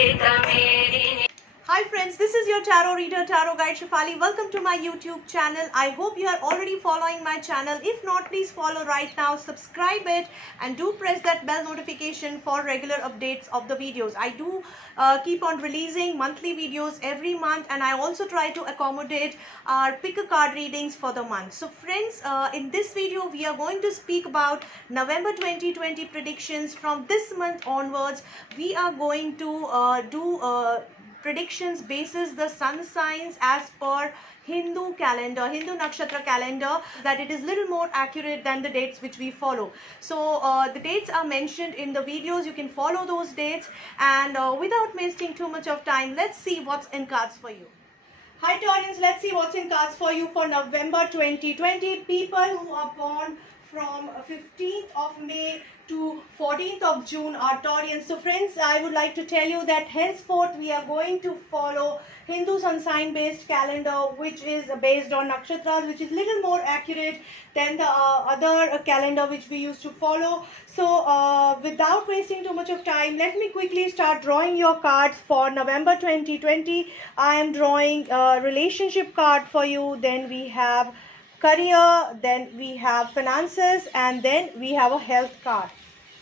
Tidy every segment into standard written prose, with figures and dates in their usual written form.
Hi friends, this is your tarot reader, tarot guide Shefali. Welcome to my YouTube channel. I hope you are already following my channel. If not, please follow right now, subscribe it, and do press that bell notification for regular updates of the videos. I do keep on releasing monthly videos every month, and I also try to accommodate our pick a card readings for the month. So friends, in this video we are going to speak about November 2020 predictions. From this month onwards, we are going to do predictions basis the sun signs as per Hindu calendar, Hindu nakshatra calendar, that it is little more accurate than the dates which we follow. So the dates are mentioned in the videos. You can follow those dates, and without wasting too much of time, let's see what's in cards for you. Hi Taurians, let's see what's in cards for you for November 2020. People who are born from 15th of May to 14th of June are Taurians. So friends, I would like to tell you that henceforth we are going to follow Hindu sun sign based calendar, which is based on nakshatras, which is little more accurate than the other calendar which we used to follow. So without wasting too much of time, let me quickly start drawing your cards for November 2020. I am drawing a relationship card for you. Then we have career, then we have finances, and then we have a health card.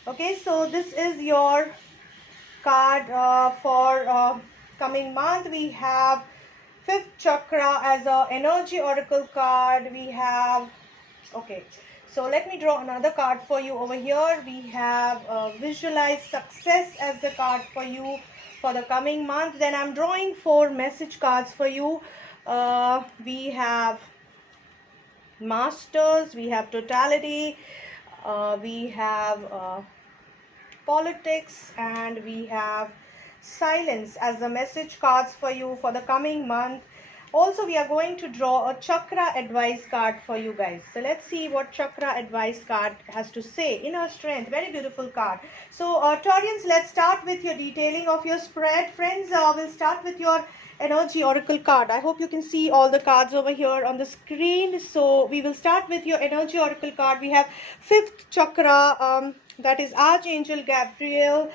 Okay, so this is your card for coming month. We have fifth chakra as a energy oracle card. We have, okay, so let me draw another card for you over here. We have visualize success as the card for you for the coming month. Then I'm drawing 4 message cards for you. We have masters, we have totality, we have politics, and we have silence as the message cards for you for the coming month. Also, we are going to draw a chakra advice card for you guys. So let's see what chakra advice card has to say. Inner strength, very beautiful card. So Taurians, let's start with your detailing of your spread. Friends, we'll start with your energy oracle card. I hope you can see all the cards over here on the screen. So we will start with your energy oracle card. We have fifth chakra, that is Archangel Gabriel,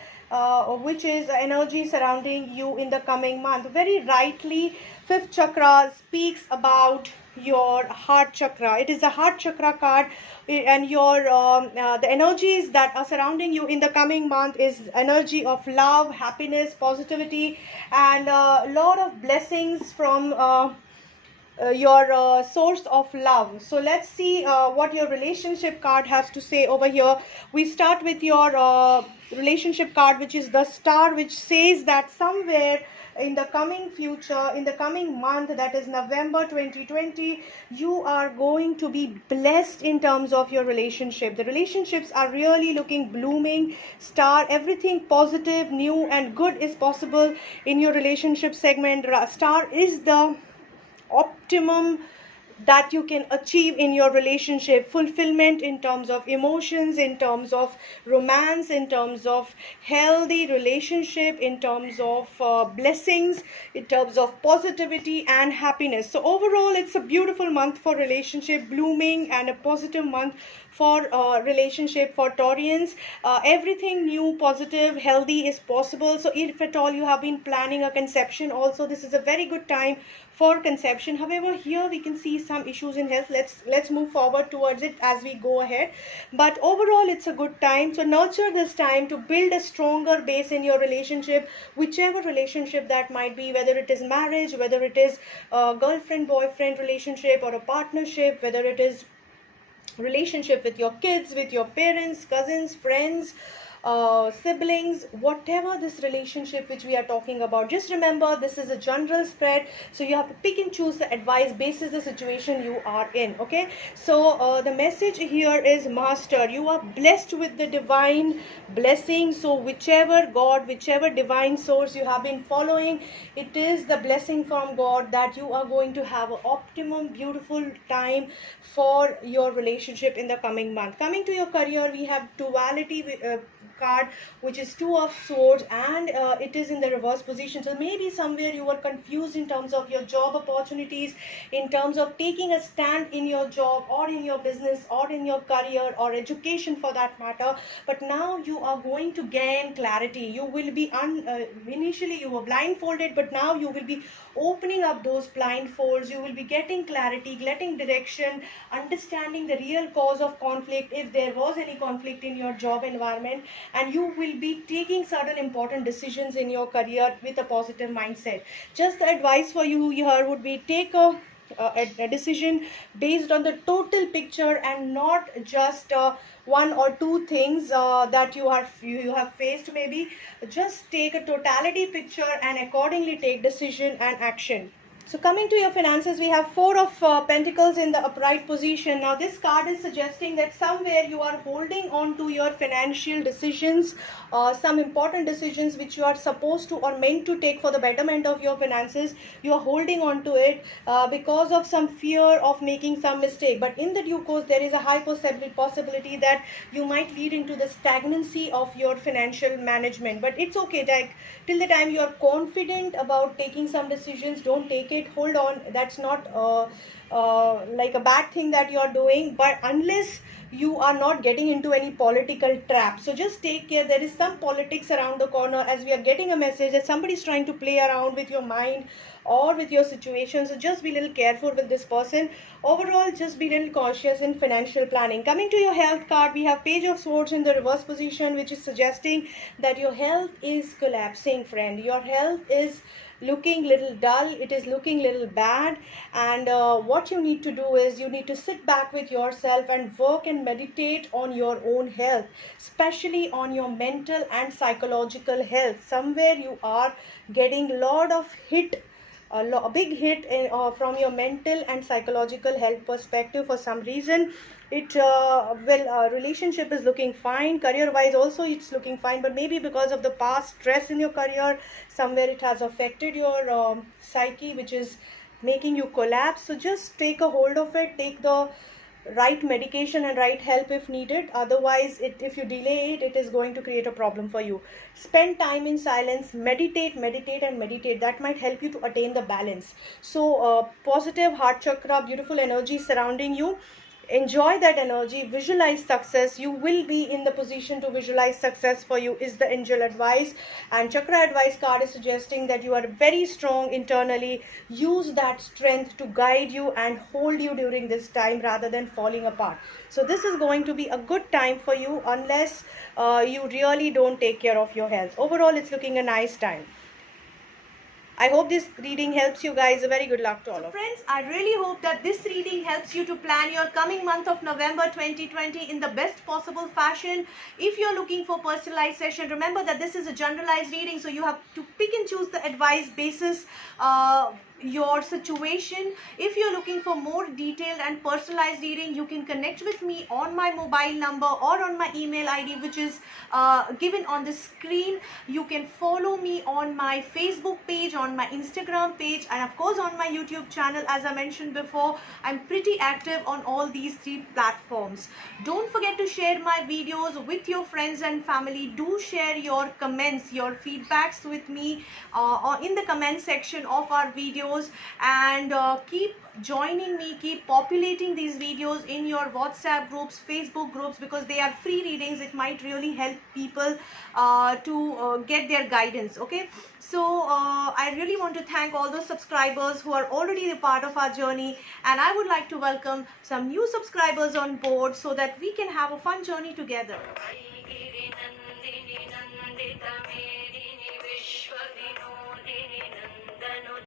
which is energy surrounding you in the coming month. Very rightly, fifth chakra speaks about your heart chakra. It is a heart chakra card, and your the energies that are surrounding you in the coming month is energy of love, happiness, positivity, and a lot of blessings from your source of love. So let's see what your relationship card has to say over here. We start with your relationship card, which is the star, which says that somewhere in the coming future, in the coming month, that is November 2020, you are going to be blessed in terms of your relationship. The relationships are really looking blooming. Star, everything positive, new and good is possible in your relationship segment. Star is the optimum that you can achieve in your relationship. Fulfillment in terms of emotions, in terms of romance, in terms of healthy relationship, in terms of blessings, in terms of positivity and happiness. So overall, it's a beautiful month for relationship, blooming, and a positive month for relationship for Taurians. Everything new, positive, healthy is possible. So if at all you have been planning a conception, also this is a very good time for conception. However, here we can see some issues in health. Let's move forward towards it as we go ahead. But overall, it's a good time. So nurture this time to build a stronger base in your relationship, whichever relationship that might be, whether it is marriage, whether it is a girlfriend boyfriend relationship, or a partnership, whether it is relationship with your kids, with your parents, cousins, friends, siblings, whatever this relationship which we are talking about. Just remember, this is a general spread, so you have to pick and choose the advice basis the situation you are in. Okay, so the message here is master, you are blessed with the divine blessing. So whichever God, whichever divine source you have been following, it is the blessing from God that you are going to have an optimum beautiful time for your relationship in the coming month. Coming to your career, we have duality card, which is Two of Swords, and it is in the reverse position. So maybe somewhere you were confused in terms of your job opportunities, in terms of taking a stand in your job or in your business or in your career or education for that matter. But now you are going to gain clarity. You will be initially you were blindfolded, but now you will be opening up those blindfolds. You will be getting clarity, getting direction, understanding the real cause of conflict if there was any conflict in your job environment, and you will be taking certain important decisions in your career with a positive mindset. Just the advice for you here would be take a decision based on the total picture and not just one or two things that you have faced. Maybe just take a totality picture and accordingly take decision and action. So coming to your finances, we have Four of Pentacles in the upright position. Now this card is suggesting that somewhere you are holding on to your financial decisions, some important decisions which you are supposed to or meant to take for the betterment of your finances. You are holding on to it because of some fear of making some mistake. But in the due course, there is a high possibility that you might lead into the stagnancy of your financial management. But it's okay, like till the time you are confident about taking some decisions, don't take it. Hold on, that's not like a bad thing that you are doing, but unless you are not getting into any political trap. So just take care. There is some politics around the corner, as we are getting a message that somebody is trying to play around with your mind or with your situation. So just be a little careful with this person. Overall, just be a little cautious in financial planning. Coming to your health card, we have Page of Swords in the reverse position, which is suggesting that your health is collapsing, friend. Your health is looking little dull, it is looking little bad, and what you need to do is you need to sit back with yourself and work and meditate on your own health, especially on your mental and psychological health. Somewhere you are getting lot of hit, a big hit from your mental and psychological health perspective. For some reason it relationship is looking fine, career wise also it's looking fine, but maybe because of the past stress in your career, somewhere it has affected your psyche, which is making you collapse. So just take a hold of it, take the right medication and right help if needed. Otherwise, if you delay it, it is going to create a problem for you. Spend time in silence, meditate and meditate. That might help you to attain the balance. So positive heart chakra, beautiful energy surrounding you. Enjoy that energy, visualize success. You will be in the position to visualize success for you, is the angel advice. And chakra advice card is suggesting that you are very strong internally. Use that strength to guide you and hold you during this time rather than falling apart. So this is going to be a good time for you, unless you really don't take care of your health. Overall, it's looking a nice time. I hope this reading helps you guys. A very good luck to all of you. Friends, I really hope that this reading helps you to plan your coming month of November 2020 in the best possible fashion. If you're looking for personalized session, remember that this is a generalized reading, so you have to pick and choose the advice basis your situation. If you're looking for more detailed and personalized reading, you can connect with me on my mobile number or on my email ID, which is given on the screen. You can follow me on my Facebook page, on my Instagram page, and of course on my YouTube channel. As I mentioned before, I'm pretty active on all these three platforms. Don't forget to share my videos with your friends and family. Do share your comments, your feedbacks with me in the comment section of our videos, and keep joining me, keep populating these videos in your WhatsApp groups, Facebook groups, because they are free readings. It might really help people to get their guidance. Okay, so I really want to thank all those subscribers who are already a part of our journey, and I would like to welcome some new subscribers on board so that we can have a fun journey together.